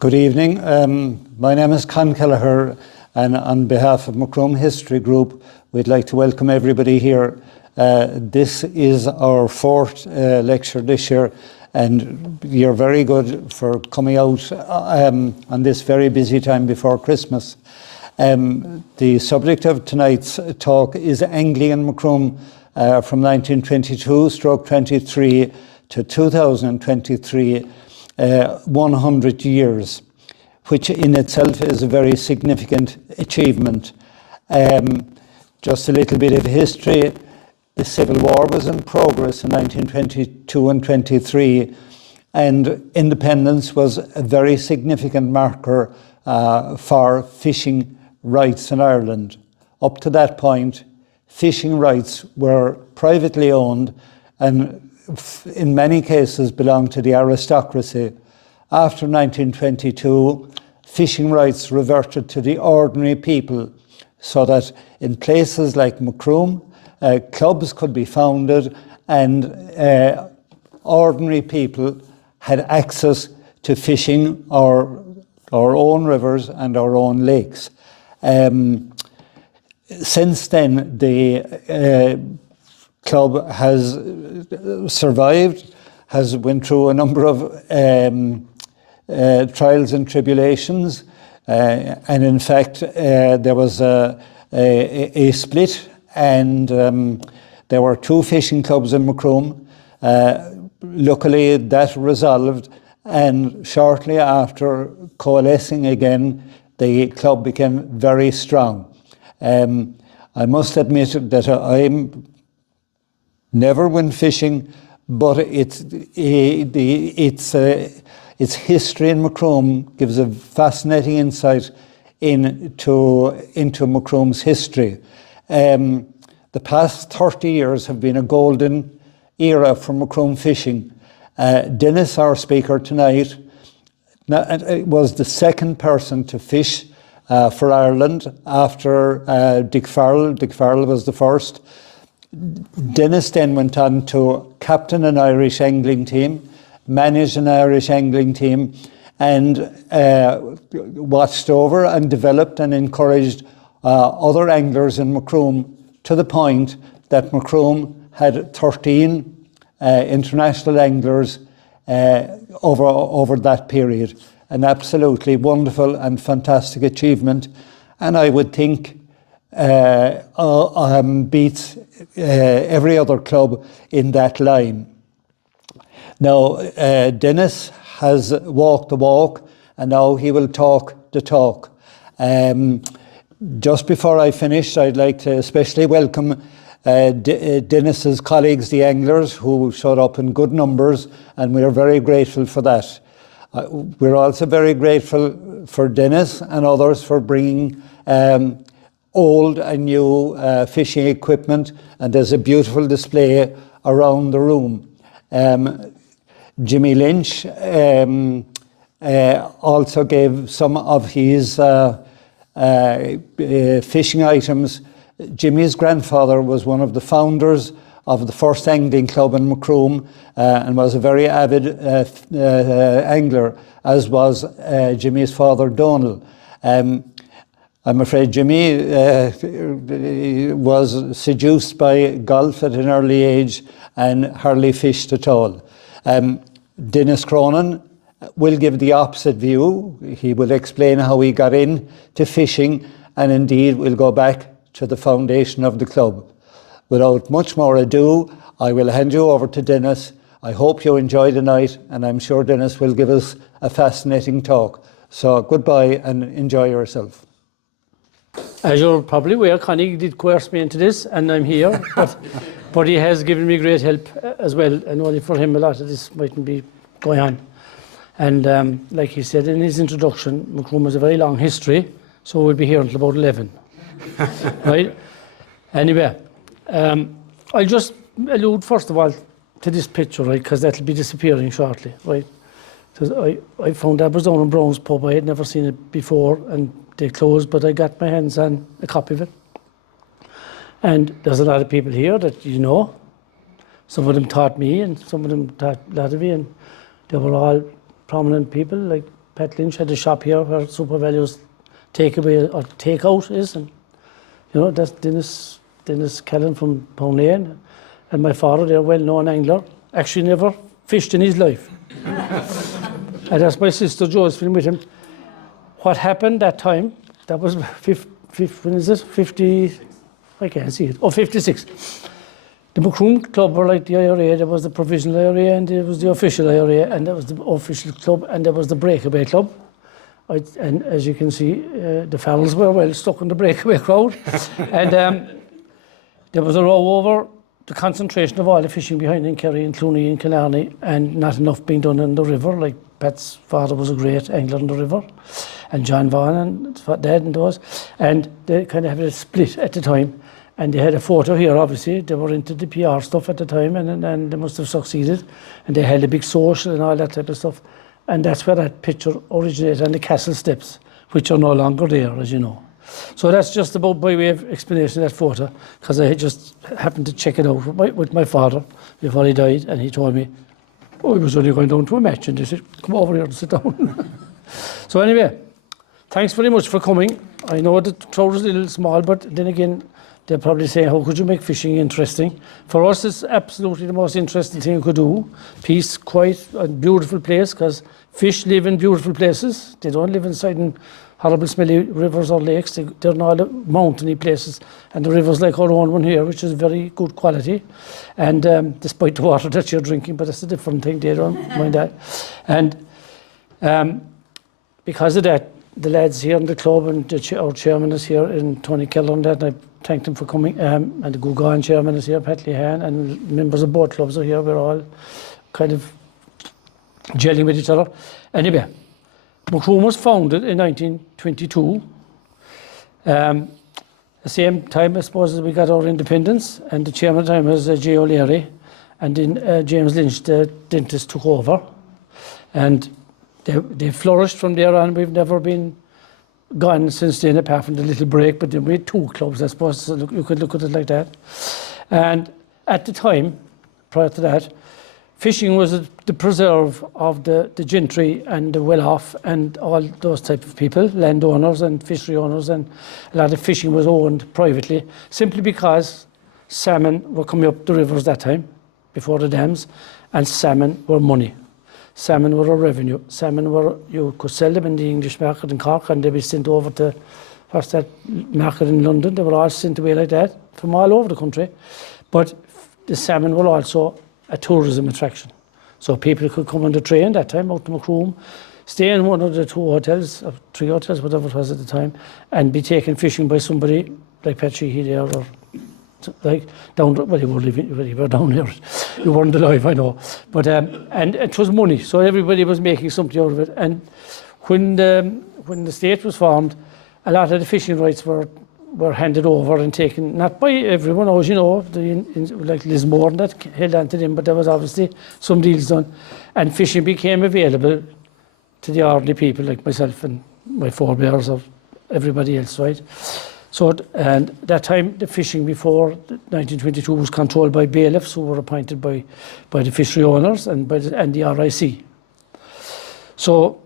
Good evening. My name is Con Kelleher, and on behalf of Macroom History Group, we'd like to welcome everybody here. This is our fourth lecture this year, and you're very good for coming out on this very busy time before Christmas. The subject of tonight's talk is Anglian Macroom from 1922-23 to 2023. 100 years, which in itself is a very significant achievement. Just a little bit of history. The Civil War was in progress in 1922 and 23, and independence was a very significant marker for fishing rights in Ireland. Up to that point, fishing rights were privately owned and in many cases belonged to the aristocracy. After 1922, fishing rights reverted to the ordinary people, so that in places like Macroom, clubs could be founded and ordinary people had access to fishing our own rivers and our own lakes. Since then, the club has survived, has went through a number of trials and tribulations, and in fact there was a split, and there were two fishing clubs in Macroom. Luckily that resolved, and shortly after coalescing again, the club became very strong. I must admit that I'm never went fishing, but its history in Macroom gives a fascinating insight into Macroom's history. The past 30 years have been a golden era for Macroom fishing. DENIS, our speaker tonight, was the second person to fish for Ireland after Dick Farrell. Dick Farrell was the first. DENIS then went on to captain an Irish angling team, managed an Irish angling team, and watched over and developed and encouraged other anglers in Macroom, to the point that Macroom had 13 international anglers over that period. An absolutely wonderful and fantastic achievement, and I would think beats every other club in that line. Now, DENIS has walked the walk, and now he will talk the talk. Just before I finish, I'd like to especially welcome DENIS's colleagues, the anglers, who showed up in good numbers, and we are very grateful for that. We're also very grateful for DENIS and others for bringing old and new fishing equipment, and there's a beautiful display around the room. Jimmy Lynch also gave some of his fishing items. Jimmy's grandfather was one of the founders of the first angling club in Macroom, and was a very avid angler, as was Jimmy's father, Donal. I'm afraid Jimmy was seduced by golf at an early age and hardly fished at all. DENIS CRONIN will give the opposite view. He will explain how he got into fishing, and indeed will go back to the foundation of the club. Without much more ado, I will hand you over to DENIS. I hope you enjoy the night, and I'm sure DENIS will give us a fascinating talk. So goodbye and enjoy yourself. As you're probably aware, Connie did coerce me into this, and I'm here, but he has given me great help as well, and only for him a lot of this mightn't be going on. And like he said in his introduction, Macroom has a very long history, so we'll be here until about 11. Right? Anyway, I'll just allude first of all to this picture, right, because that'll be disappearing shortly, right? So I found that was down in Brown's pub. I had never seen it before, and they closed, but I got my hands on a copy of it. And there's a lot of people here that you know. Some of them taught me, and some of them taught Latavy, and they were all prominent people like Pat Lynch had a shop here where Super Values takeaway or takeout is, and you know that's Dennis Callan from Pound Lane, and my father, they're a well-known angler, actually never fished in his life. And that's my sister Josephine with him. What happened that time, that was when is it? 50, I can't see it, 56. The Macroom Club were like the IRA, there was the provisional IRA and there was the official IRA, and there was the official club and there was the breakaway club. And as you can see, the Farrells were well stuck in the breakaway crowd. And there was a row over the concentration of all the fishing behind in Kerry and Clooney and Killarney, and not enough being done in the river. Like Pat's father was a great angler in the river, and John Vaughan and Dad and those. And they kind of had a split at the time. And they had a photo here, obviously. They were into the PR stuff at the time, and they must have succeeded. And they held a big social and all that type of stuff. And that's where that picture originated, on the castle steps, which are no longer there, as you know. So that's just about by way of explanation of that photo, because I just happened to check it out with my father before he died, and he told me, oh, he was only going down to a match, and they said, come over here and sit down. So anyway, thanks very much for coming. I know the crowd is a little small, but then again, they'll probably say, how could you make fishing interesting? For us, it's absolutely the most interesting thing you could do. Peace, quiet, a beautiful place, because fish live in beautiful places. They don't live inside in horrible smelly rivers or lakes. They're in all the mountainy places. And the rivers like our own one here, which is very good quality. And despite the water that you're drinking, but that's a different thing. They don't mind that. And because of that, the lads here in the club and our chairman is here, in Tony Keller, and that, and I thanked him for coming. And the Gugan chairman is here, Pat Lehan, and members of both clubs are here. We're all kind of gelling with each other. Anyway, Macroom was founded in 1922. The same time, I suppose, as we got our independence, and the chairman at the time was J. O'Leary, and then James Lynch, the dentist, took over. And they flourished from there on. We've never been gone since then, apart from the little break, but then we had two clubs, I suppose, so you could look at it like that. And at the time, prior to that, fishing was the preserve of the gentry and the well-off and all those type of people, landowners and fishery owners, and a lot of fishing was owned privately, simply because salmon were coming up the rivers that time, before the dams, and salmon were money. Salmon were a revenue. Salmon were, you could sell them in the English market in Cork, and they'd be sent over to, what's that market in London? They were all sent away like that from all over the country. But the salmon were also a tourism attraction. So people could come on the train that time out to Macroom, stay in one of the two hotels, or three hotels, whatever it was at the time, and be taken fishing by somebody like Pat Sheehy there, or like down, well, you were down here, you weren't alive, I know, but and it was money, so everybody was making something out of it. And when the state was formed, a lot of the fishing rights were handed over and taken, not by everyone, as you know, like Lismore and that held on to them, but there was obviously some deals done, and fishing became available to the ordinary people like myself and my forebears or everybody else, right? So, and that time, the fishing before 1922 was controlled by bailiffs who were appointed by the fishery owners and the RIC. So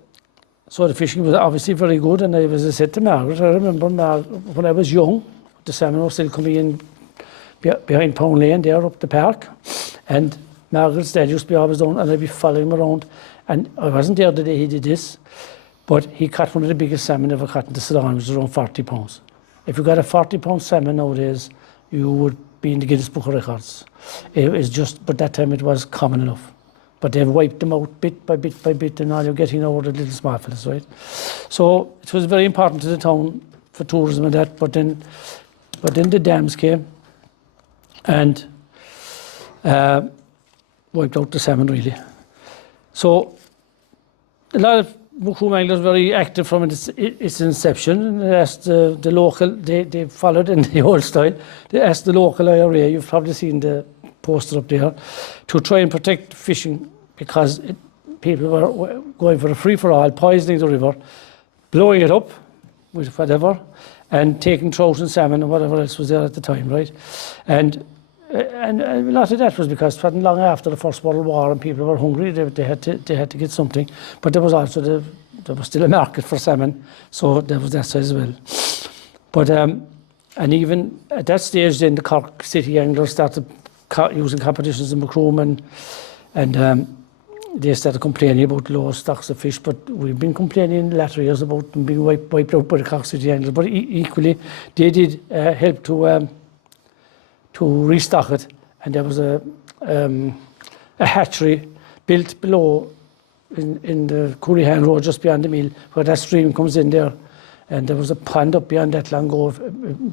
the fishing was obviously very good, and as I said to Margaret, I remember when I was young, the salmon were still coming in behind Pound Lane there up the park, and Margaret's dad used to be always down, and I'd be following him around, and I wasn't there the day he did this, but he caught one of the biggest salmon ever caught in the Ceylon, which was around 40 pounds. If you got a 40-pound salmon nowadays, you would be in the Guinness Book of Records. It was just, but that time it was common enough. But they've wiped them out bit by bit by bit, and all you're getting now are the little small fellas, right? So it was very important to the town for tourism and that, but then the dams came and wiped out the salmon, really. So a lot of Macroom anglers were very active from its inception, and they asked the local, they followed in the old style, they asked the local IRA, you've probably seen the poster up there, to try and protect fishing, because people were going for a free-for-all, poisoning the river, blowing it up with whatever, and taking trout and salmon and whatever else was there at the time, right? And a lot of that was because it wasn't long after the First World War and people were hungry, they had to get something. But there was also there was still a market for salmon, so there was that side as well. But and even at that stage, then the Cork City anglers started using competitions in Macroom, and they started complaining about low stocks of fish. But we've been complaining in the latter years about them being wiped out by the Cork City anglers. But equally, they did help to restock it, and there was a hatchery built below in the Cooleyhan Road just beyond the mill, where that stream comes in there. And there was a pond up beyond that long ago.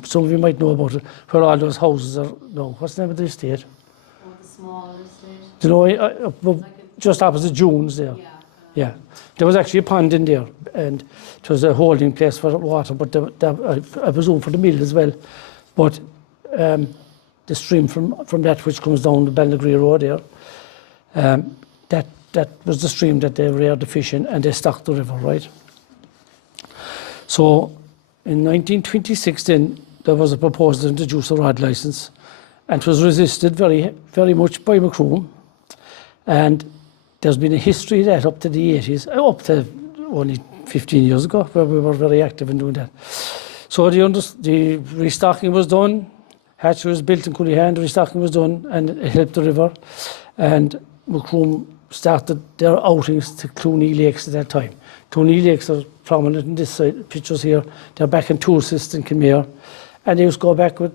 Some of you might know about it, where all those houses are. No, what's the name of the estate? Oh, the small estate. Do you know, just opposite June's there? Yeah. There was actually a pond in there, and it was a holding place for water, but I presume for the mill as well. But the stream from that which comes down the Ballinagree Road there, that was the stream that they reared the fish in, and they stocked the river, right? So in 1926 then, there was a proposal to introduce a rod licence, and it was resisted very, very much by Macroom. And there's been a history of that up to the 80s, up to only 15 years ago, where we were very active in doing that. So the restocking was done, hatchery was built in Cooleyhan, the restocking was done, and it helped the river. And Macroom started their outings to Clooney Lakes at that time. Clooney Lakes are prominent in this pictures here. They're back in Toolsist in Kinmare, and they used to go back with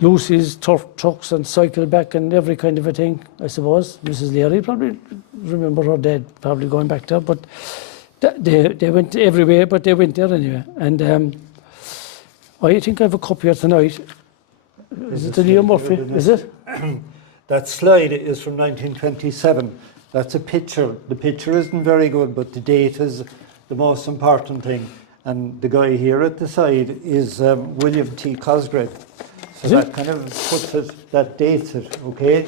Lucy's trucks and cycle back and every kind of a thing, I suppose. Mrs. Leary probably remember her dad probably going back there, but they went everywhere, but they went there anyway. And I think I have a copy here tonight. Is it the Leo Murphy? Is it? That slide is from 1927. That's a picture. The picture isn't very good, but the date is the most important thing. And the guy here at the side is William T. Cosgrave. So that kind of puts it, that dates it, okay?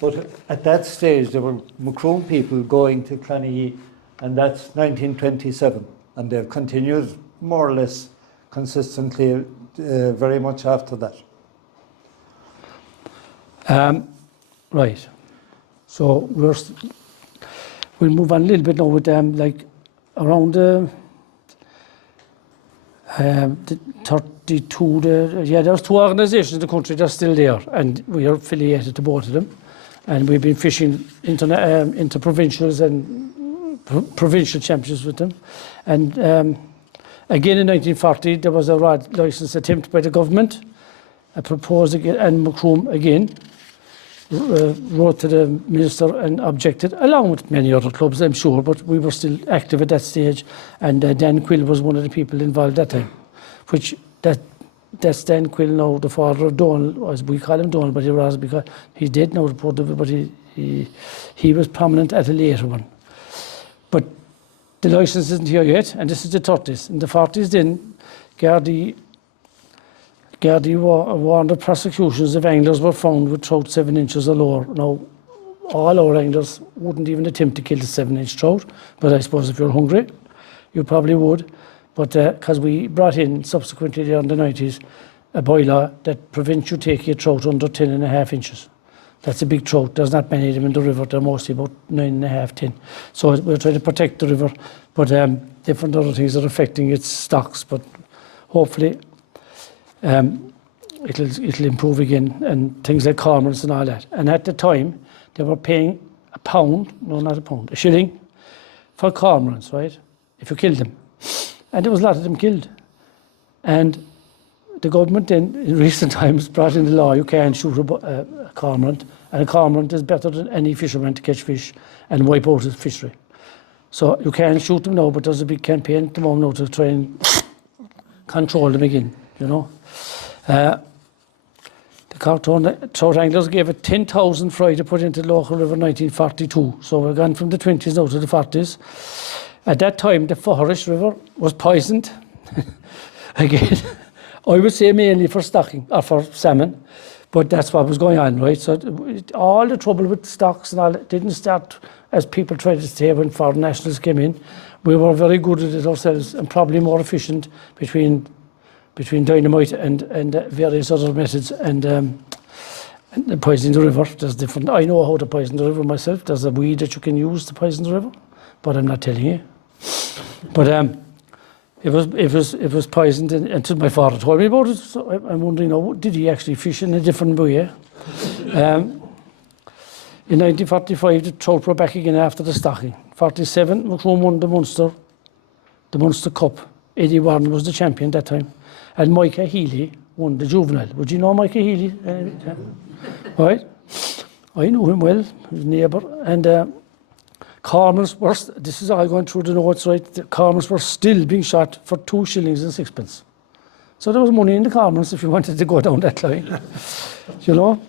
But at that stage, there were Macroom people going to Clonee, and that's 1927. And they've continued more or less consistently very much after that. Right. So we'll move on a little bit now with like around the 32. There's two organisations in the country that are still there, and we are affiliated to both of them. And we've been fishing inter-provincials and provincial championships with them. And again in 1940, there was a rod licence attempt by the government, proposed again, and Macroom again wrote to the minister and objected, along with many other clubs, I'm sure, but we were still active at that stage. And Dan Quill was one of the people involved at that time, which that's Dan Quill now, the father of Donald, as we call him Donald, but he was, because he's dead now, but he was prominent at a later one. But the licence isn't here yet, and this is the 30s. In the 40s then, Gardaí warned of prosecutions if anglers were found with trout 7 inches or lower. Now, all our anglers wouldn't even attempt to kill the 7-inch trout, but I suppose if you're hungry, you probably would. But because we brought in subsequently there in the 90s a bylaw that prevents you taking a trout under 10.5 inches. That's a big trout. There's not many of them in the river. They're mostly about 9.5, 10. So we're trying to protect the river, but different other things are affecting its stocks. But hopefully it'll improve again, and things like cormorants and all that. And at the time, they were paying a shilling for cormorants, right? If you killed them. And there was a lot of them killed. And the government then, in recent times, brought in the law, you can't shoot a cormorant, and a cormorant is better than any fisherman to catch fish and wipe out his fishery. So you can't shoot them now, but there's a big campaign at the moment now to try and control them again, you know. The trout anglers gave it 10,000 fry to put into the local river in 1942. So we've gone from the 20s now to the 40s. At that time, the Forest River was poisoned. Again, I would say mainly for stocking, or for salmon, but that's what was going on, right? So all the trouble with stocks and all that didn't start as people tried to say when foreign nationals came in. We were very good at it ourselves, and probably more efficient between dynamite and various other methods and poisoning the river. There's different. I know how to poison the river myself. There's a weed that you can use to poison the river, but I'm not telling you. But it was poisoned, and my father told me about it. So I'm wondering, did he actually fish in a different way? In 1945, the trout were back again after the stocking. 47, Macroom won the Munster Cup. Eddie Warren was the champion that time, and Micah Healy won the juvenile. Would you know Micah Healy? Right? I knew him well, his neighbour. And cormors were, this is all going through the notes, right? The cormors were still being shot for 2 shillings and sixpence. So there was money in the cormors if you wanted to go down that line. You know?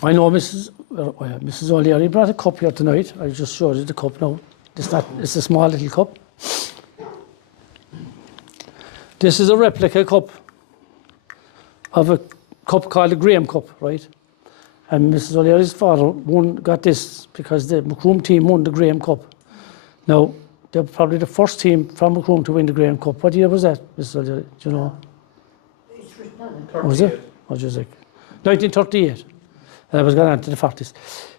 I know Mrs. O'Leary brought a cup here tonight. I just showed you the cup now. It's a small little cup. This is a replica cup of a cup called a Graham Cup, right? And Mrs. O'Leary's father got this because the Macroom team won the Graham Cup. Now, they're probably the first team from Macroom to win the Graham Cup. What year was that, Mrs. O'Leary? Do you know? It's written on it. What was it? What was it? 1938. And I was going on to the 40s.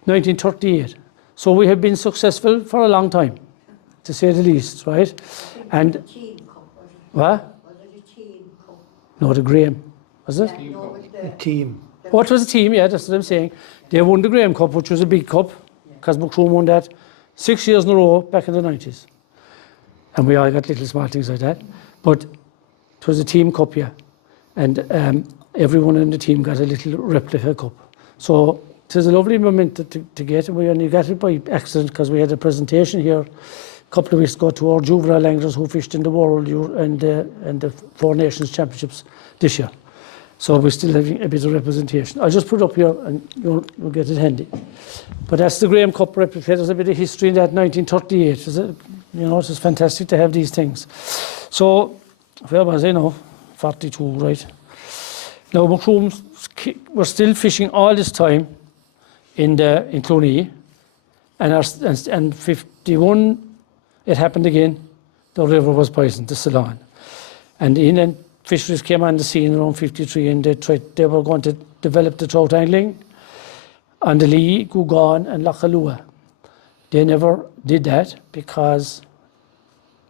1938. So we have been successful for a long time, to say the least, right? And The team cup, was it? what? Was it a team cup? No, the Graham. Was it? Yeah, no, with the Team. Oh, it was a team, yeah, that's what I'm saying. They won the Graham Cup, which was a big cup, because Macroom won that 6 years in a row back in the 90s. And we all got little small things like that. But it was a team cup, yeah. And everyone in the team got a little replica cup. So it was a lovely moment to get, and we only got it by accident because we had a presentation here a couple of weeks ago to our juvenile anglers who fished in the World and the Four Nations Championships this year. So we're still having a bit of representation. I'll just put it up here and you'll get it handy. But that's the Graham Cup replica. There's a bit of history in that 1938. It's fantastic to have these things. So, where was I now? 42, right? Now, Macroom were still fishing all this time in Clonee. And 51, it happened again. The river was poisoned, the Ceylon. And the inland fisheries came on the scene around 53, and they were going to develop the trout angling on the Lee, Gugan and Lachalua. They never did that because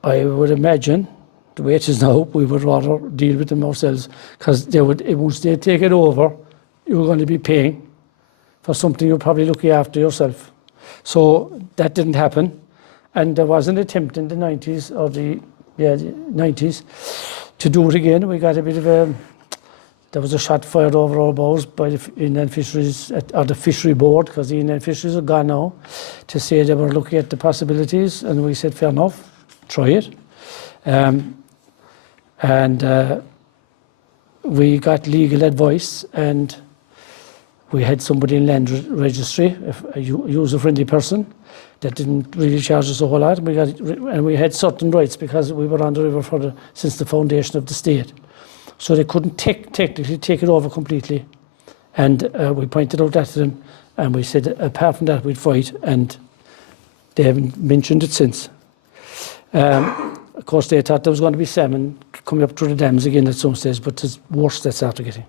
I would imagine, the way it is now, we would rather deal with them ourselves, because once they take it over, you're going to be paying for something you're probably looking after yourself. So that didn't happen. And there was an attempt in the 90s, the 90s, to do it again. We got a bit of there was a shot fired over our bows by the Inland Fisheries, or the Fishery Board, because the Inland Fisheries are gone now, to say they were looking at the possibilities, and we said, fair enough, try it. We got legal advice, and we had somebody in land registry, a user-friendly person, that didn't really charge us a whole lot. And we had certain rights because we were on the river since the foundation of the state. So they couldn't technically take it over completely. And we pointed out that to them, and we said, apart from that, we'd fight, and they haven't mentioned it since. Of course, they thought there was going to be salmon coming up through the dams again at some stage, but it's worse that's after getting.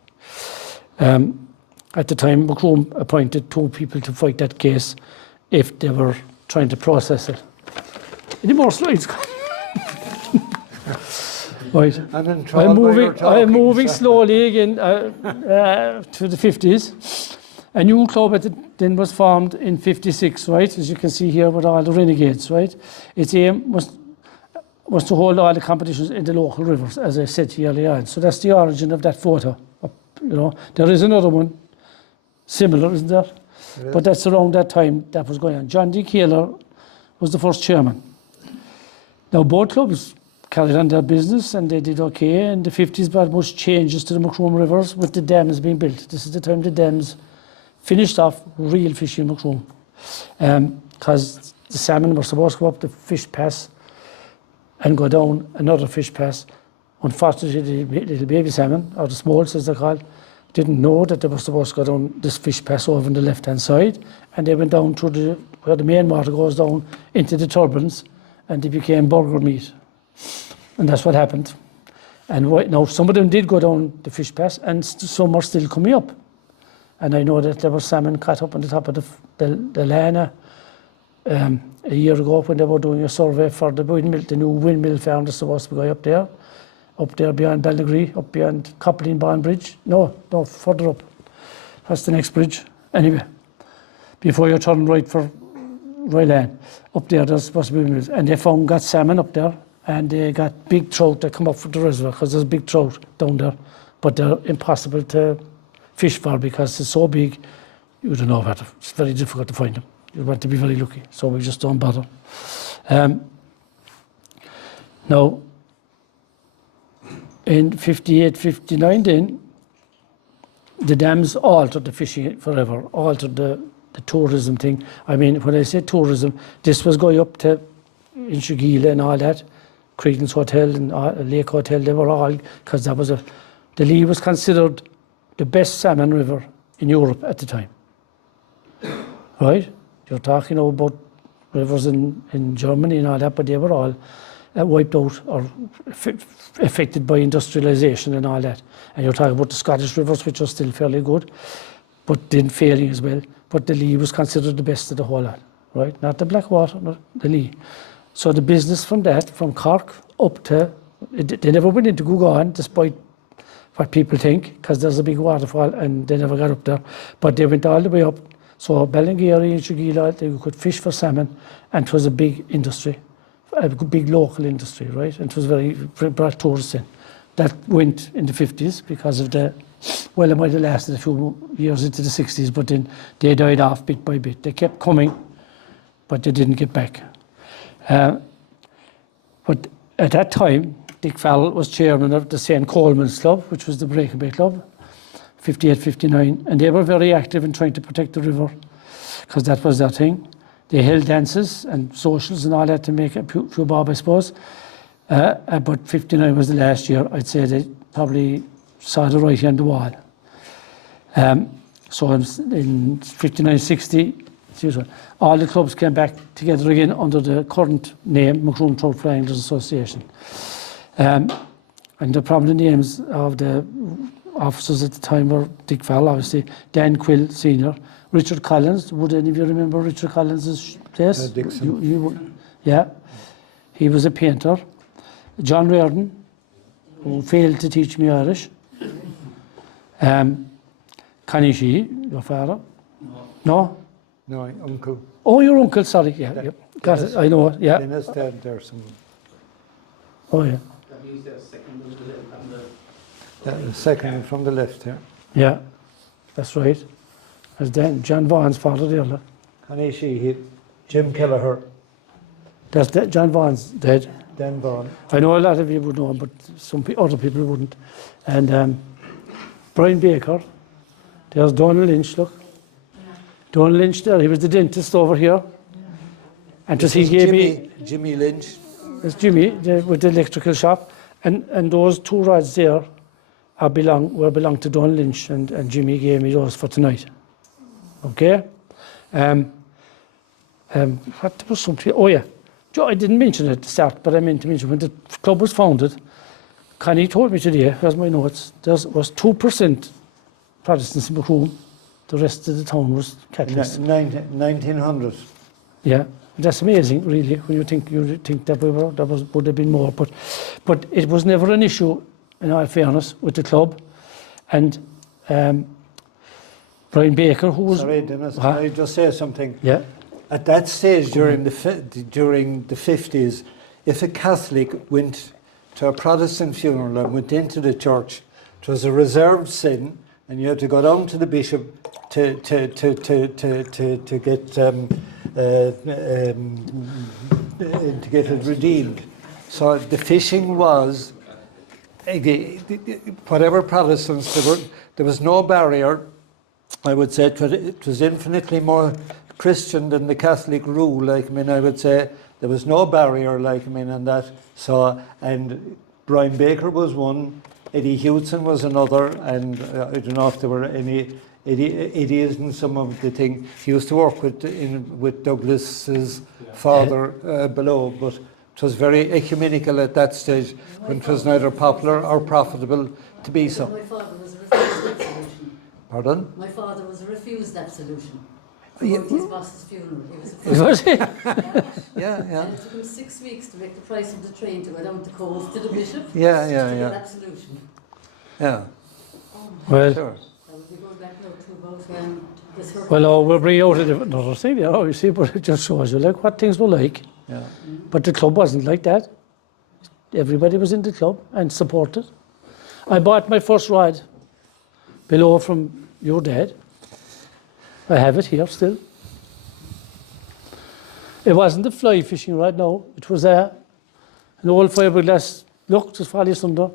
At the time, Macroom appointed 2 people to fight that case if they were trying to process it. Any more slides? Right. I'm moving slowly again to the 50s. A new club then was formed in 56, right? As you can see here with all the renegades, right? Its aim was to hold all the competitions in the local rivers, as I said to you earlier on. So that's the origin of that photo. There is another one similar, isn't there? Yeah. But that's around that time that was going on. John D. Kaler was the first chairman. Now, both clubs carried on their business and they did okay. In the 50s, brought much changes to the Macroom rivers with the dams being built. This is the time the dams finished off real fishing in Macroom. Because the salmon were supposed to go up the fish pass and go down another fish pass. Unfortunately, the little baby salmon, or the smalls as they're called, didn't know that they were supposed to go down this fish pass over on the left-hand side, and they went down through where the main water goes down into the turbines, and they became burger meat. And that's what happened. And now some of them did go down the fish pass, and some are still coming up. And I know that there was salmon caught up on the top of the Lana a year ago when they were doing a survey for the windmill, the new windmill farm that's supposed to be going up there beyond Ballingree, up beyond Copley Bond Bridge. No, further up. That's the next bridge. Anyway, before you turn right for Royland, up there's supposed to be windmills. And they got salmon up there, and they got big trout that come up from the reservoir, because there's big trout down there, but they're impossible to fish for because it's so big, you don't know what. It's very difficult to find them. You want to be very lucky, so we just don't bother. Now, in 58, 59 then, the dams altered the fishing forever, altered the tourism thing. I mean, when I say tourism, this was going up to Inchigeela and all that, Crenan's Hotel and Lake Hotel, they were all, because that was the Lee was considered the best salmon river in Europe at the time. Right? You're talking about rivers in Germany and all that, but they were all wiped out or affected by industrialisation and all that. And you're talking about the Scottish rivers, which are still fairly good, but then failing as well. But the Lee was considered the best of the whole lot, right? Not the Blackwater, not the Lee. So the business from that, from Cork up to, they never went into Gugan, despite what people think, because there's a big waterfall and they never got up there. But they went all the way up. So Ballingeary and Inchigeela, they could fish for salmon, and it was a big industry, a big local industry, right? And it was brought tourists in. That went in the 50s because of it might have lasted a few years into the 60s, but then they died off bit by bit. They kept coming, but they didn't get back. But at that time, Dick Farrell was chairman of the St. Coleman's Club, which was the breakaway club, 58, 59, and they were very active in trying to protect the river, because that was their thing. They held dances and socials and all that to make a few bob, I suppose. But 59 was the last year. I'd say they probably saw the writing on the wall. So in 59, 60, all the clubs came back together again under the current name, Macroom Trout Flying Association. And the prominent names of the officers at the time were Dick Farrell, obviously, Dan Quill, Senior, Richard Collins. Would any of you remember Richard Collins' place? Dixon. Yeah. He was a painter. John Reardon, who failed to teach me Irish. Connie Shee, your father? No? No, uncle. Oh, your uncle, sorry. Yeah, yeah. Got it, I know, yeah. Dennis dad there somewhere. Oh, yeah. He's the second on the left and The second from the left here. Yeah, that's right. As Dan, John Vaughan's father there. Look. Kanishi, Jim Kelleher, That's John Vaughan's dead. Dan Vaughan. I know a lot of you would know him, but some other people wouldn't. And Brian Baker, there's Donald Lynch, look. Donald Lynch there, he was the dentist over here. And just he gave me... Jimmy Lynch. There's Jimmy with the electrical shop. And those two rods there belong to Donald Lynch, and Jimmy gave me those for tonight. Okay? What was something? Oh yeah, I didn't mention it at the start, but I meant to mention when the club was founded. Connie told me today, here's my notes, there was 2% Protestants in Macroom, the rest of the town was Catholics. 1900. Yeah, that's amazing, really, when you think that would have been more, but it was never an issue, in all fairness, with the club. And Brian Baker, who was... Sorry, Dennis, can I just say something? Yeah. At that stage, during the 50s, if a Catholic went to a Protestant funeral and went into the church, it was a reserved sin, and you had to go down to the bishop to get it redeemed. So the fishing was, whatever Protestants there was no barrier. I would say it was infinitely more Christian than the Catholic rule. I would say there was no barrier, on that. So, and Brian Baker was one, Eddie Hewson was another, and I don't know if there were any Eddie's in some of the thing. He used to work with Douglas's father below, but it was very ecumenical at that stage when it was neither popular or profitable to be so. My father was refused that solution. Pardon? My father was refused that solution. about his boss's funeral. He was Was he? Yeah, yeah. And it took him 6 weeks to make the price of the train to go down to Cove to the bishop. Yeah, to yeah, get yeah. absolution. Yeah, Oh my Well, sure. God, we go back now to about this hurt. well, oh, we'll bring out another thing there, you see, but it just shows you like what things were like. Yeah. But the club wasn't like that. Everybody was in the club and supported. I bought my first rod below from your dad. I have it here still. It wasn't a fly fishing rod, no. It was an old fiberglass. Look, it was fairly under.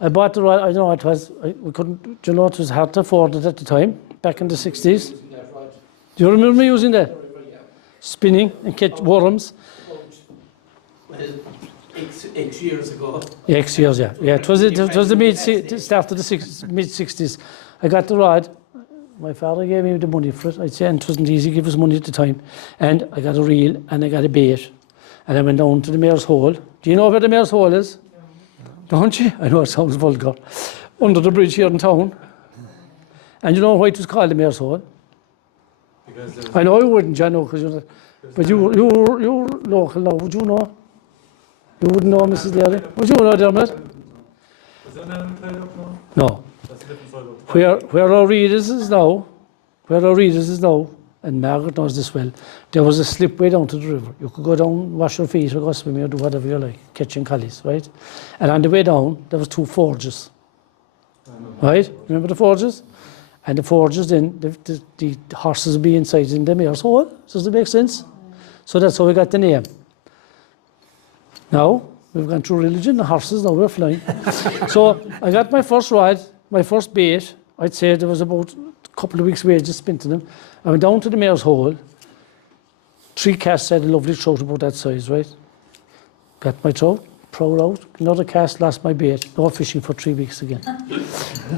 I bought the rod. I know it was. We couldn't. You know, it was hard to afford it at the time, back in the 60s. Do you remember me using that? Spinning and catch worms. Well, X years ago. X years, yeah. Yeah, it was the start of the mid-60s. I got the rod. My father gave me the money for it. I'd say, and it wasn't easy to give us money at the time. And I got a reel and I got a bait. And I went down to the Mayor's Hole. Do you know where the Mayor's Hole is? Don't you? I know it sounds vulgar. Under the bridge here in town. And you know why it was called the Mayor's Hole? I know you wouldn't, John, know, because you're, but you're local now. Would you know? You wouldn't know, Mrs. Leary. Would you know, Dermot? Is that an tied up now? No. That's a different side of the Where our readers is now, and Margaret knows this well, there was a slipway down to the river. You could go down, wash your feet, or go swimming, or do whatever you like, catching collies, right? And on the way down, there was 2 forges, right? Remember the forges? And the forges, then the horses would be inside in the Mayor's Hole. Does it make sense? So that's how we got the name. Now, we've gone through religion, the horses, now we're flying. So I got my first rod, my first bait. I'd say there was about a couple of weeks' wages spent in them. I went down to the Mayor's Hole. 3 casts, had a lovely trout about that size, right? Got my trout, proud out. Another cast, lost my bait. No fishing for 3 weeks again.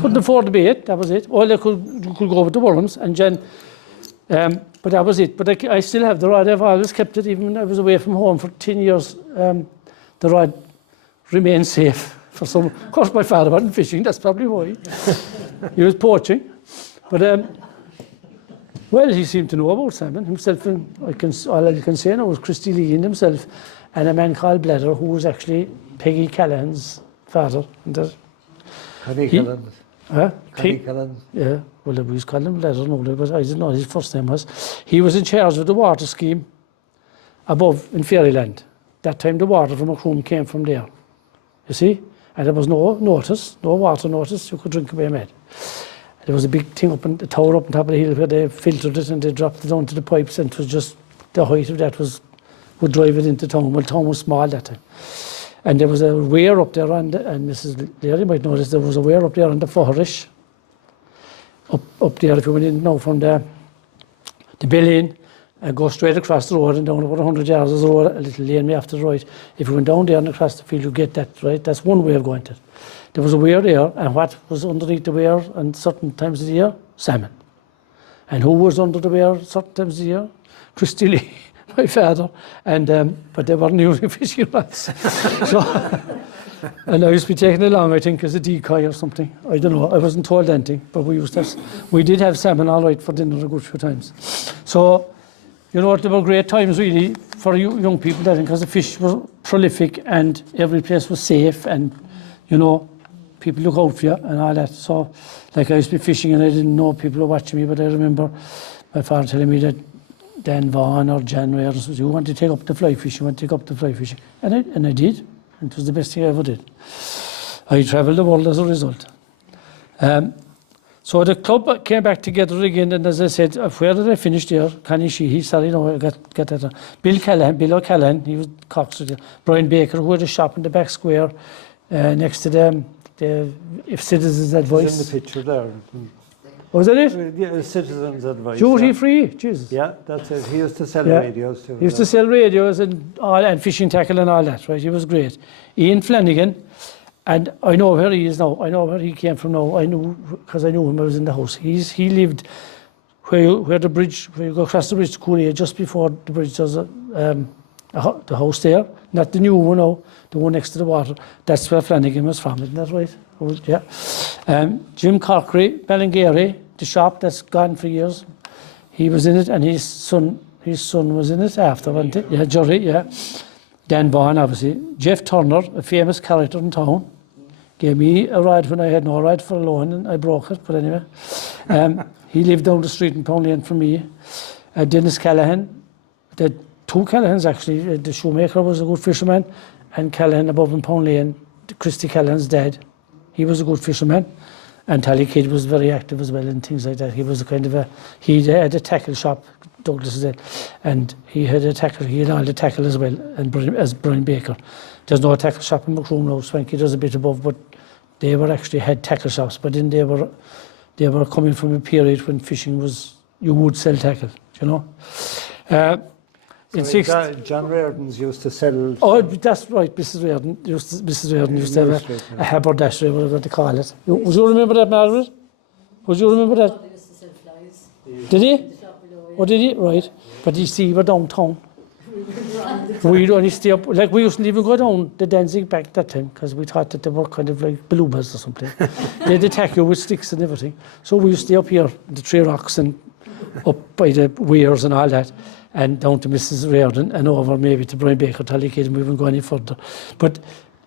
Couldn't afford the bait, that was it. All I could go with the worms, and then, but that was it. But I still have the rod. I've always kept it, even when I was away from home for 10 years. The rod remained safe for some. Of course, my father wasn't fishing. That's probably why. He was poaching. But well, he seemed to know about salmon himself. And all I can say now was Christy Lee and himself, and a man called Bladder, who was actually Peggy Callahan's father. And Paddy Cullen. Paddy Peg, Cullen. yeah, well, we was calling him Bladder, no, but I didn't know what his first name was. He was in charge of the water scheme above in Fairyland. That time the water from Macroom came from there, you see? And there was no notice, no water notice, you could drink away mad. There was a big thing up in the tower up on top of the hill where they filtered it and they dropped it down to the pipes, and it was just, the height of that would drive it into town. Well, town was small that time. And there was a weir up there, and Mrs. Leary might notice there was a weir up there on the Forrish. Up there, if you went in now from the Bill Inn, go straight across the road and down about 100 yards of the road, a little lane me after the right. If you went down there and across the field, you get that, right? That's one way of going to it. There was a weir there, and what was underneath the weir and certain times of the year? Salmon. And who was under the weir certain times of the year? Christy Lee, my father. And but they weren't using fishing rods. And I used to be taken along, I think, as a decoy or something. I don't know. I wasn't told anything, but we did have salmon all right for dinner a good few times. So, you know, they were great times really for young people, because the fish were prolific and every place was safe, and, you know, people look out for you and all that. So, like, I used to be fishing and I didn't know people were watching me, but I remember my father telling me that Dan Vaughan or Jan Ray said, you want to take up the fly fishing, And I did. And it was the best thing I ever did. I travelled the world as a result. So the club came back together again, and as I said, where did I finish there? Connie Sheehy, sorry, no, I got that. Bill O'Callaghan, he was Coxon. Brian Baker, who had a shop in the back square next to the Citizens Advice. He's in the picture there. Was that it? Yeah, Citizens Advice. Duty yeah. free, Jesus. Yeah, that's it. He used to sell Yeah. radios too. He used to sell radios and fishing tackle and all that, right? He was great. Ian Flanagan, and I know where he is now. I know where he came from now. I knew, because I knew him, I was in the house. He lived where you go across the bridge to Cooley, just before the bridge. There's the house there, not the new one now, the one next to the water. That's where Flanagan was from, isn't that right? Yeah. Jim Corkery, Ballingeary, the shop that's gone for years. He was in it, and his son was in it after, wasn't it? Yeah, Jerry, yeah. Dan Vaughan, obviously. Jeff Turner, a famous character in town, gave me a ride when I had no ride for a loan, and I broke it, but anyway. He lived down the street in Pound Lane from me. Dennis Callahan, the two Callahans actually, the shoemaker was a good fisherman, and Callahan above in Pound Lane, Christy Callahan's dad, he was a good fisherman. And Tally Kidd was very active as well and things like that. He was a kind of he had a tackle shop, Douglas said, and he had all the tackle as well, and as Brian Baker. There's no tackle shop in Macroom now, Swanky does a bit above, but they were actually had tackle shops, but then they were coming from a period when fishing was, you would sell tackle, you know. John Reardon's used to sell. Oh, that's right. Mrs. Reardon used to have a haberdashery, whatever they call it. Would you remember that, Margaret? Would you remember that? They used to sell flies Did he? in the shop below. Oh, did he? Right. But you see, we're downtown. We'd only stay up, like we used to even go down the Danzig back that time because we thought that they were kind of like belugas or something. They'd attack you with sticks and everything. So we used to stay up here, the Three Rocks and up by the weirs and all that, and down to Mrs. Reardon and over maybe to Brian Baker, Tally Kidd, and we wouldn't go any further. But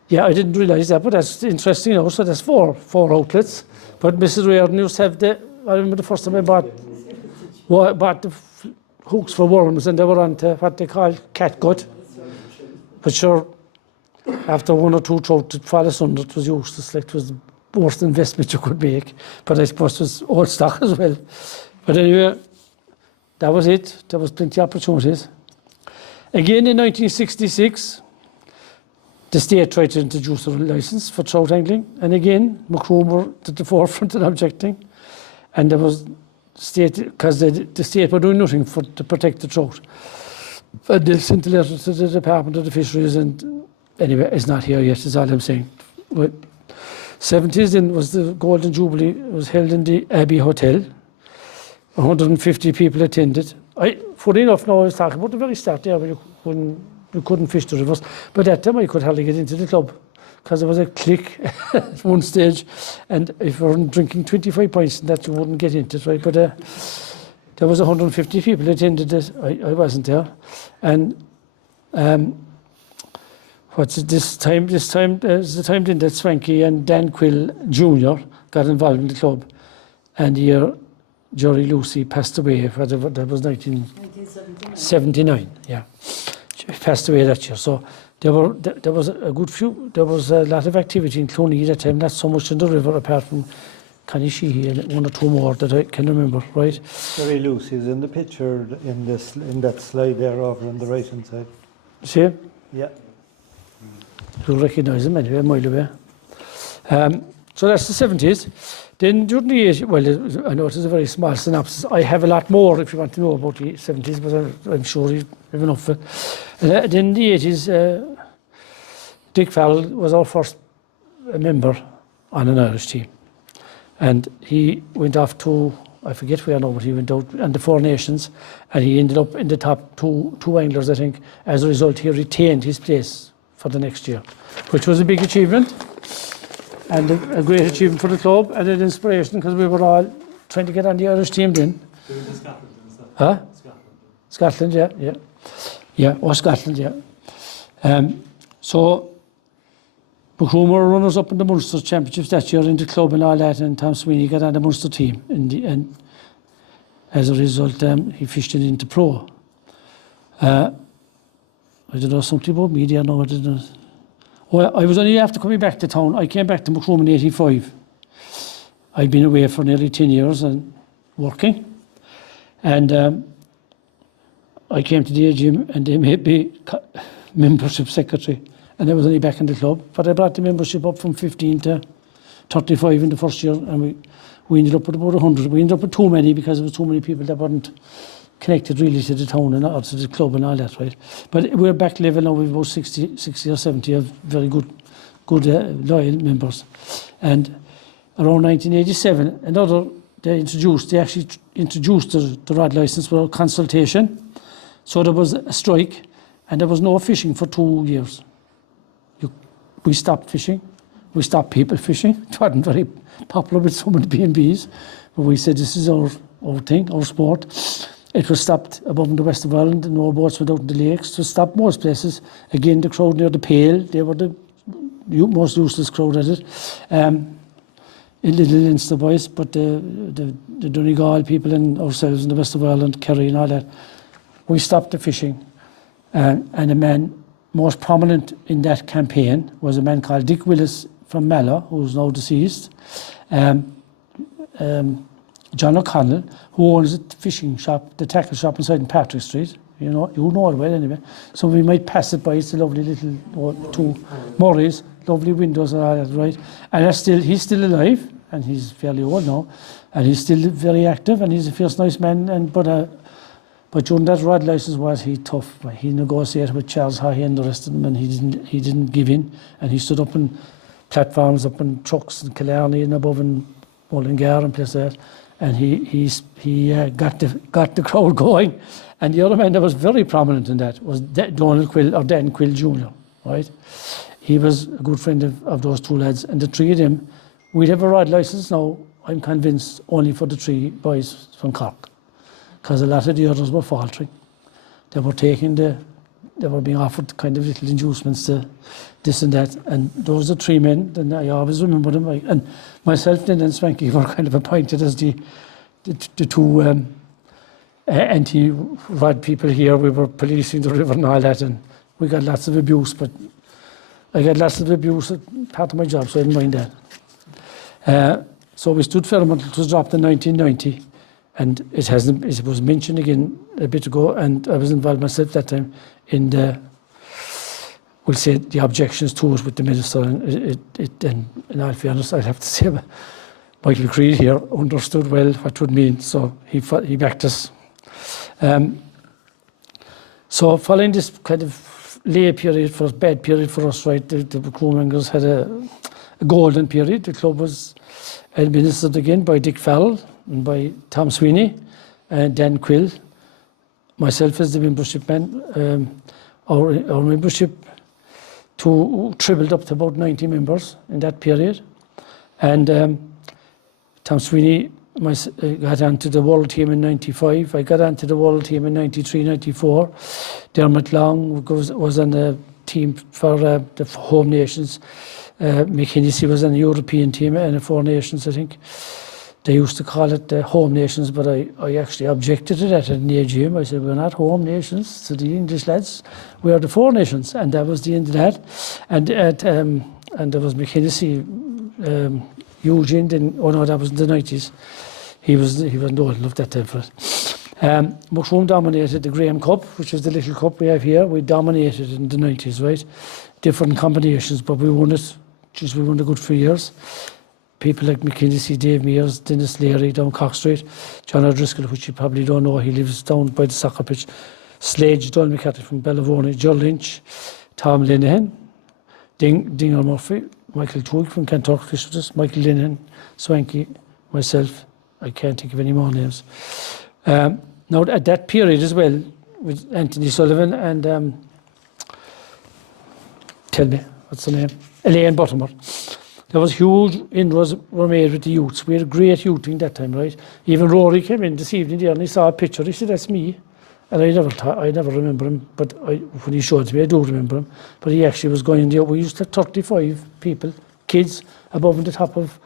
yeah, I didn't realise that, but that's interesting, you know. So there's four outlets. But Mrs. Reardon used to have I remember the first time I bought the hooks for worms, and they were onto what they call catgut. But sure, after one or two trout to fall asunder, it was useless. Like, it was the worst investment you could make. But I suppose it was old stock as well. But anyway, that was it. There was plenty of opportunities. Again in 1966, the state tried to introduce a licence for trout angling, and again, Macroom were at the forefront in objecting. And there was state, because the state were doing nothing to protect the trout. But they sent a letter to the Department of the Fisheries, and anyway, it's not here yet, is all I'm saying. But 70s then was the Golden Jubilee, it was held in the Abbey Hotel. 150 people attended. Funny enough, now I was talking about the very start there, where you couldn't fish the rivers. But that time I could hardly get into the club, because there was a click at one stage, and if you weren't drinking 25 pints and that, you wouldn't get into it, right? But there was 150 people attended it. I wasn't there. And this time is the time then that Swanky and Dan Quill Jr. got involved in the club. And here, Jerry Lucy passed away, that was 1979, yeah. She passed away that year. So there was a lot of activity in Clonee that time, not so much in the river, apart from Connie Sheehy and one or two more that I can remember, right? Jerry Lucy's in the picture in that slide there over on the right hand side. See him? Yeah. You'll recognise him anyway, a mile away. So that's the 70s. Then during the 80s, well, I know it is a very small synopsis. I have a lot more if you want to know about the 70s, but I'm sure you have enough of it. Then in the 80s, Dick Farrell was our first member on an Irish team. And he went off to, I forget where now, but he went out on the Four Nations, and he ended up in the top two anglers, I think. As a result, he retained his place for the next year, which was a big achievement. And a great achievement for the club, and an inspiration, because we were all trying to get on the Irish team then. Huh? Scotland, yeah. Yeah, or Scotland, yeah. So, Macroom were runners up in the Munster Championships that year in the club and all that, and Tom Sweeney got on the Munster team. And as a result, he fished it into pro. I don't know, something about media now, I don't know. Well, I was only after coming back to town. I came back to Macroom in 85. I'd been away for nearly 10 years and working. And I came to the AGM and they made me membership secretary. And I was only back in the club. But I brought the membership up from 15 to 35 in the first year. And we ended up with about 100. We ended up with too many because there was too many people that weren't connected really to the town and or to the club and all that, right? But we're back level now with about 60 or 70 of very good loyal members. And around 1987, they actually introduced the rod licence without consultation. So there was a strike and there was no fishing for 2 years. We stopped fishing. We stopped people fishing. It wasn't very popular with so many B&Bs. But we said, this is our thing, our sport. It was stopped above in the west of Ireland, no boats went out in the lakes. It was stopped most places. Again, the crowd near the Pale, they were the most useless crowd at it. A little Leinster boys, but the Donegal people and ourselves in the west of Ireland, Kerry and all that, we stopped the fishing. And a man most prominent in that campaign was a man called Dick Willis from Mallow, who's now deceased. John O'Connell, who owns the fishing shop, the tackle shop inside in Patrick Street. You know it well anyway. So we might pass it by. It's a lovely little two Murray's, lovely windows and all that, right? And he's still alive, and he's fairly old now, and he's still very active, and he's a fierce nice man. But during that rod license was he tough. He negotiated with Charles Haughey and the rest of them, and he didn't give in, and he stood up in platforms, up in trucks in Killarney and above in Mullingar and places like that. And he got the crowd going. And the other man that was very prominent in that was Donald Quill, or Dan Quill Jr., right? He was a good friend of those two lads. And the three of them, we'd have a rod licence now, I'm convinced, only for the three boys from Cork. Because a lot of the others were faltering. They were being offered kind of little inducements to this and that. And those are three men, and I always remember them. And myself and Swanky were kind of appointed as the two anti-rod people here. We were policing the river and all that, and we got lots of abuse, but I got lots of abuse as part of my job, so I didn't mind that. So we stood firm until it was dropped in 1990, and it was mentioned again a bit ago, and I was involved myself that time in the objections to it with the minister, and in all fairness, I'd have to say Michael Creed here understood well what it would mean, so he backed us. So following this kind of bad period for us, right, the crewmongers had a golden period. The club was administered again by Dick Farrell and by Tom Sweeney and Dan Quill. Myself as the membership man, our membership tripled up to about 90 members in that period. And Tom Sweeney got onto the world team in 95. I got onto the world team in 93, 94. Dermot Long was on the team for the home nations. McKinney was on the European team and the Four Nations, I think. They used to call it the home nations, but I actually objected to that at the AGM. I said, we're not home nations to the English lads. We are the Four Nations, and that was the end of that. And there was McKinney, Eugene, that was in the 90s. He was old enough that time for it. Mushroom dominated the Graham Cup, which is the little cup we have here. We dominated in the 90s, right? Different combinations, but we won it. We won a good few years. People like McKinney, Dave Mears, Dennis Leary down Cock Street, John O'Driscoll, which you probably don't know, he lives down by the soccer pitch, Slade, Donald McCarthy from Bellavone, Joe Lynch, Tom Linehan, Dinger Murphy, Michael Twig from Kanturk Fisheries, Michael Linehan, Swanky, myself. I can't think of any more names. Now, at that period as well, with Anthony Sullivan and, tell me, what's the name? Elaine Buttermore. There was huge inroads were made with the youths. We had a great youthing that time, right? Even Rory came in this evening there and he saw a picture. He said, that's me. And I never remember him, but when he showed it to me, I do remember him. But he actually was going there. We used to have 35 people, kids, above and the top of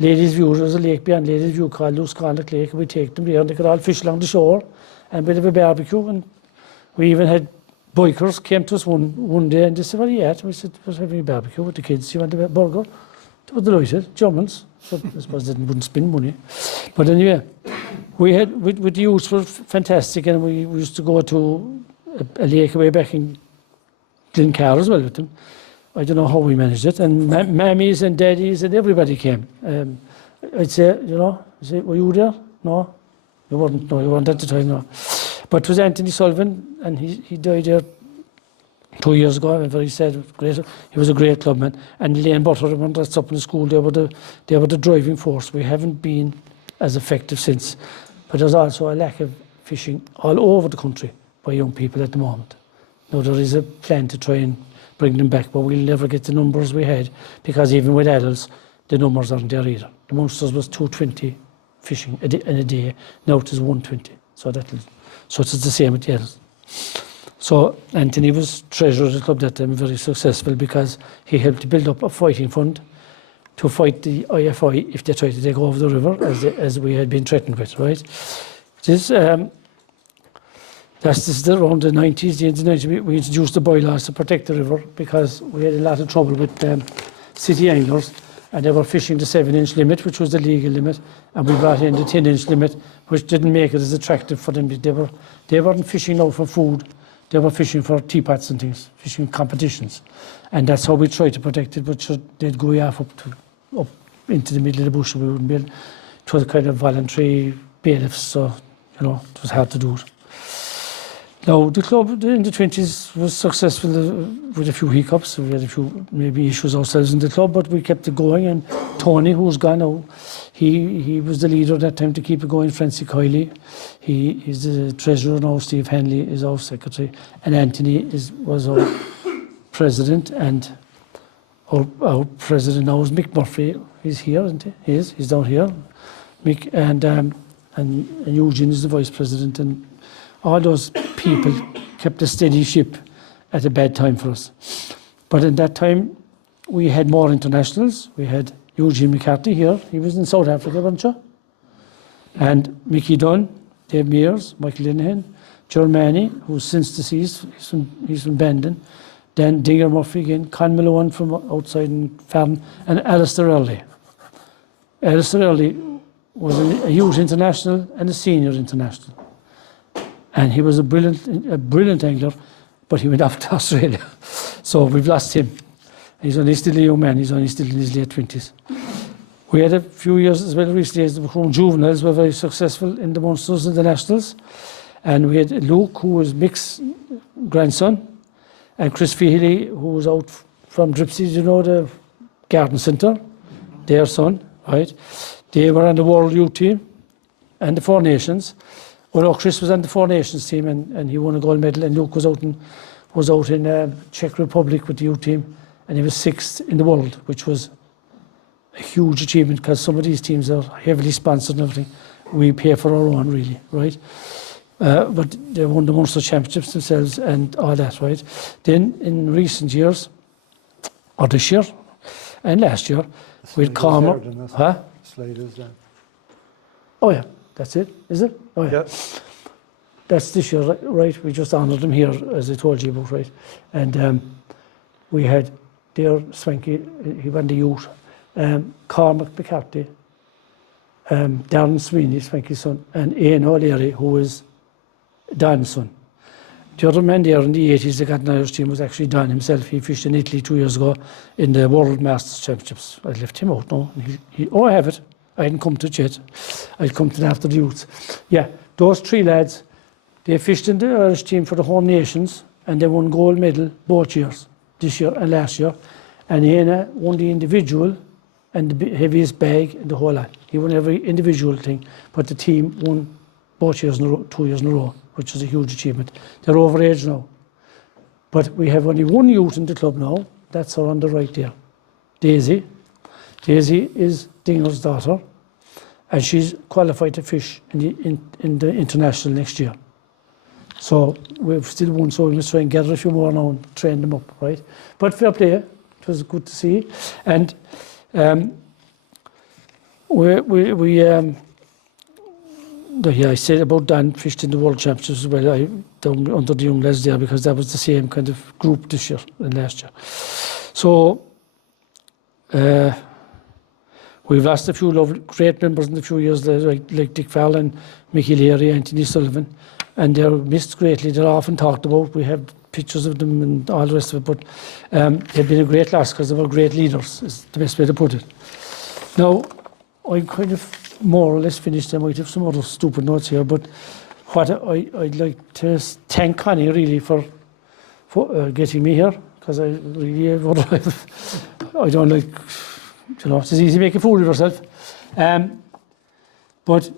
Ladies' View. There was a lake beyond Ladies' View called Lusconnock Lake. We'd take them there and they could all fish along the shore and we'd have a barbecue. And we even had bikers came to us one day and they said, what are you at? We said, we're having a barbecue with the kids. You want a burger? They were delighted, Germans. So I suppose they wouldn't spend money. But anyway, we had, with the youths were fantastic, and we used to go to a lake way back in Glencar as well with them. I don't know how we managed it. And mammies and daddies and everybody came. I'd say, were you there? No? You weren't. No, you weren't at the time, no. But it was Anthony Sullivan, and he died there 2 years ago. I'm very sad. Great. He was a great clubman. And Lane Butter, when that's up in the school, they were the driving force. We haven't been as effective since. But there's also a lack of fishing all over the country by young people at the moment. Now there is a plan to try and bring them back, but we'll never get the numbers we had, because even with adults, the numbers aren't there either. The Munsters was 220 fishing in a day. Now it is 120. So it's the same with the others. So Anthony was treasurer of the club that time, very successful because he helped to build up a fighting fund to fight the IFI if they tried to take over the river, as we had been threatened with, right? This is around the 90s, the end of the 90s, we introduced the bylaws to protect the river because we had a lot of trouble with city anglers, and they were fishing the 7-inch limit, which was the legal limit, and we brought in the 10-inch limit, which didn't make it as attractive for them. They weren't fishing now for food, they were fishing for teapots and things, fishing competitions. And that's how we tried to protect it, but they'd go off up into the middle of the bush, and we wouldn't be able. It was kind of voluntary bailiffs, so, it was hard to do it. Now, the club in the 20s was successful with a few hiccups. We had a few maybe issues ourselves in the club, but we kept it going. And Tony, who's gone now, he was the leader at that time to keep it going. Francie Kiley, he's the treasurer now. Steve Hanley is our secretary. And Anthony was our president. And our president now is Mick Murphy. He's here, isn't he? He's down here. Mick and Eugene is the vice president. And all those people kept a steady ship at a bad time for us. But in that time, we had more internationals. We had Eugene McCarthy here. He was in South Africa, wasn't he? And Mickey Dunn, Dave Mears, Michael Linehan, Germany, who's since deceased. He's from Bandon. Then Dinger Murphy again, Con Malone from outside in Farn, and Alistair Early. Alistair Early was a youth international and a senior international. And he was a brilliant angler, but he went off to Australia. So we've lost him. He's only still a young man. He's only still in his late 20s. We had a few years as well recently as the Macron juveniles were very successful in the Munsters and the Nationals. And we had Luke, who was Mick's grandson, and Chris Feely, who was out from Dripsy, the garden centre, their son, right? They were on the World Youth team and the Four Nations. Well, Chris was on the Four Nations team and he won a gold medal, and Luke was out in Czech Republic with the youth team, and he was 6th in the world, which was a huge achievement because some of these teams are heavily sponsored and everything. We pay for our own, really, right? But they won the Munster Championships themselves and all that, right? Then in recent years, or this year and last year, with Calmer. Huh? Slide is there. Oh yeah, that's it, is it? Oh yeah. Yep. That's this year, right? We just honoured them here, as I told you about, right? And we had their Swanky, he won the youth, Cormac McCarthy, Darren Sweeney, Swanky's son, and Ian O'Leary, who was Don's son. The other man there in the 80s that got an Irish team was actually Don himself. He fished in Italy 2 years ago in the World Masters Championships. I left him out now. I have it. I hadn't come to it yet. I'll come to it after the youths. Yeah, those three lads, they fished in the Irish team for the Home Nations, and they won gold medal both years, this year and last year. And Ian won the individual and the heaviest bag in the whole lot. He won every individual thing, but the team won both years in a row, 2 years in a row, which is a huge achievement. They're over age now. But we have only one youth in the club now. That's her on the right there, Daisy. Daisy is Dinger's daughter, and she's qualified to fish in the international next year. So we've still one, so we must try and gather a few more now and train them up, right? But fair play, it was good to see. And I said about Dan fished in the World Championships as well, down under the young lads there, because that was the same kind of group this year and last year. So we've lost a few great members in a few years, like Dick Fallon, Mickey Leary, Anthony Sullivan, and they're missed greatly. They're often talked about. We have pictures of them and all the rest of it, but they've been a great loss because they were great leaders, is the best way to put it. Now, I'm kind of more or less finished. I might have some other stupid notes here, but what I'd like to thank Connie really for getting me here, because I really I don't like, it's easy to make a fool of yourself. But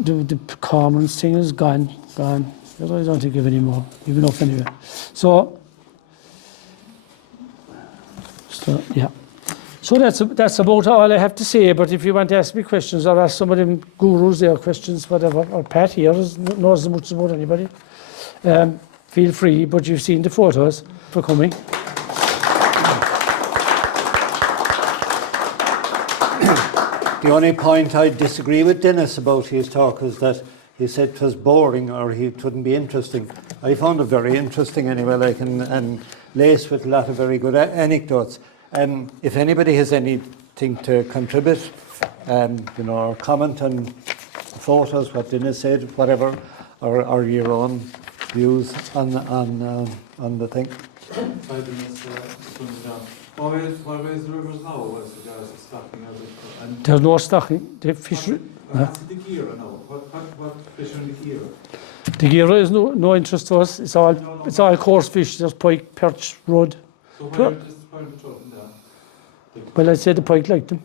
the Commons thing is gone. I don't think of any more. You've enough anyway. So yeah. So that's about all I have to say. But if you want to ask me questions or ask some of them gurus their questions, whatever, or Pat here knows as much about anybody, feel free. But you've seen the photos for coming. The only point I disagree with Dennis about his talk is that he said it was boring or it wouldn't be interesting. I found it very interesting anyway, and laced with a lot of very good anecdotes. If anybody has anything to contribute, or comment on photos, what Dennis said, whatever, or your own views on the thing. What is the rivers now? What's the guys stocking of it? And There's no stocking. The fish. what's the Gira now? What fish are in the Gira? The Gira is no interest to us. It's all coarse fish. There's pike, perch, rudd. So where is the point of talking down? Well, I'd say the pike liked them.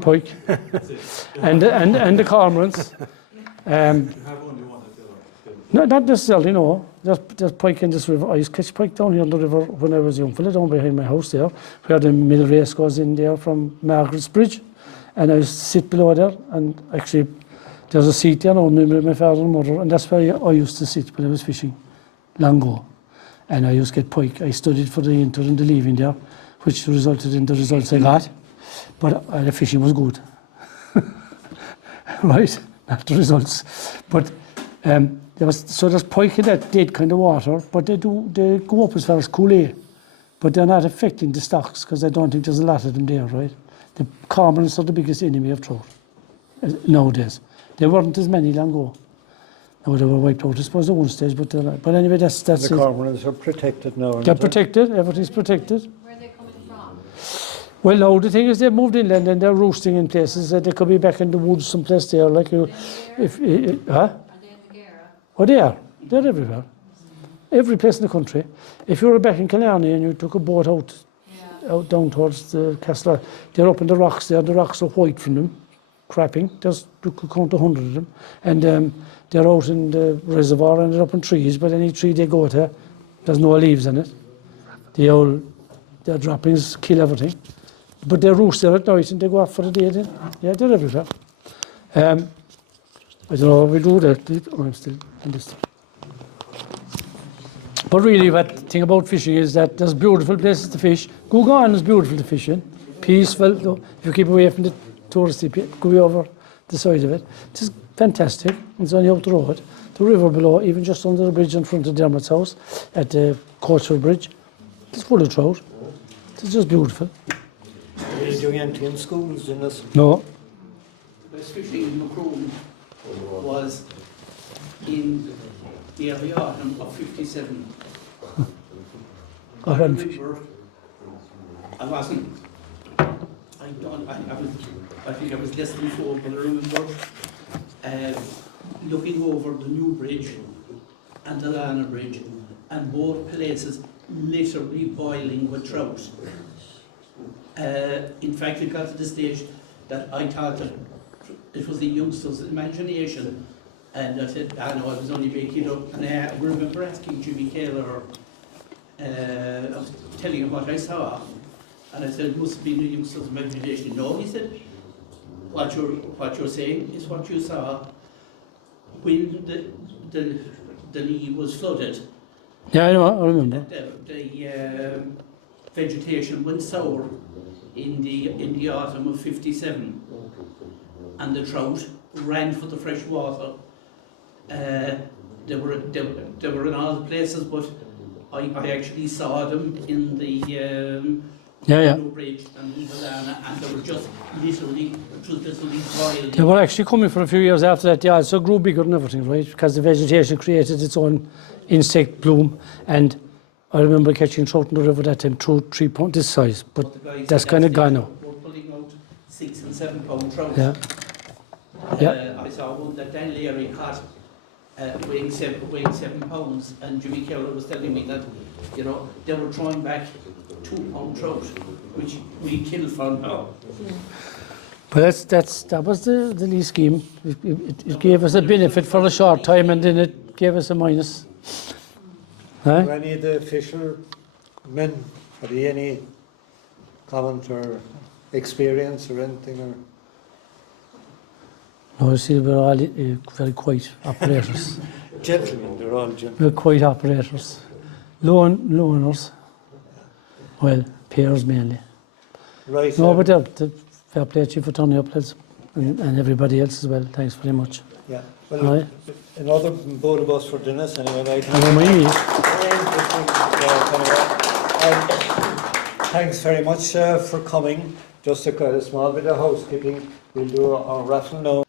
Pike. That's it. and the cormorants. You have only one at the other. No, not necessarily, no. There's pike in this river. I used to catch pike down here in the river when I was a young fella, down behind my house there, where the mill race goes in there from Margaret's Bridge. And I used to sit below there, and actually there's a seat there now with my father and mother, and that's where I used to sit when I was fishing, long ago. And I used to get pike. I studied for the inter and the leaving there, which resulted in the results I got. But the fishing was good. Right, not the results. But there's pike in that dead kind of water, but they go up as far as Cooley, but they're not affecting the stocks because I don't think there's a lot of them there, right? The cormorants are the biggest enemy of trout nowadays. There weren't as many long ago. Now they were wiped out, I suppose, at one stage, but they're not. But anyway, that's The it. cormorants are protected now. They're protected. Everything's protected. Where are they coming from? Well, now the thing is, they've moved inland and they're roosting in places that they could be back in the woods someplace there, like you. If Are they in the Gera? Oh, they are. They're everywhere. Every place in the country. If you were back in Killarney and you took a boat out down towards the castle, they're up in the rocks there. The rocks are white from them, crapping. You could count 100 of them. And they're out in the reservoir and they're up in trees, but any tree they go to, there's no leaves in it. Their droppings kill everything. But they roost there at night and they go off for the day then. Yeah, they're everywhere. I don't know how we do that. Oh, I'm still in this. But really, what thing about fishing is that there's beautiful places to fish. Gugan is beautiful to fish in. Peaceful, though. If you keep away from the touristy, go over the side of it. It's fantastic. It's only up the road. The river below, even just under the bridge in front of Dermot's house, at the Coachford Bridge, it's full of trout. It's just beautiful. Are you doing anything in schools in this? No. The best fishing in Macroom was in the early autumn of 57. I remember, I wasn't, I think I was less than 4, but I remember looking over the new bridge and the Lana Bridge, and both places literally boiling with trout. In fact, it got to the stage that I thought that it was the youngsters' imagination, and I said, I was only making it up. And I remember asking Jimmy Taylor, I was telling him what I saw, and I said, it must have been the youngsters' imagination. No, he said, what you're saying is what you saw when the Lee was flooded. Yeah, I know, I remember. The vegetation went sour in the autumn of 57, and the trout ran for the fresh water. They were in all the places, but I actually saw them in the Blue Bridge and in the Lana, and they were just literally wild. They were actually coming for a few years after that. They also grew bigger than everything, right? Because the vegetation created its own insect bloom. And I remember catching trout in the river that time, 3 pound this size, but that's kind of gone now. We're pulling out 6 and 7 pound trout. Yeah. Yeah. I saw one that Dan Leary caught weighing 7 pounds, and Jimmy Keller was telling me that, they were throwing back 2 pound trout, which we kill for now. But that was the Lee scheme. It gave us a benefit for a short time, and then it gave us a minus. Huh? Do any of the fishermen, have you any comment or experience or anything? Or? No, see, we're all very quiet operators. Gentlemen, they're all gentlemen. We're quiet operators. Loaners. Well, pairs mainly. Right. No, but the fair play to you for turning up, lads, and everybody else as well. Thanks very much. Yeah. Well, Aye. another boat of us for Dennis anyway. Night. I don't mind me. Thanks very much for coming. Just a small bit of housekeeping. We'll do our raffle now.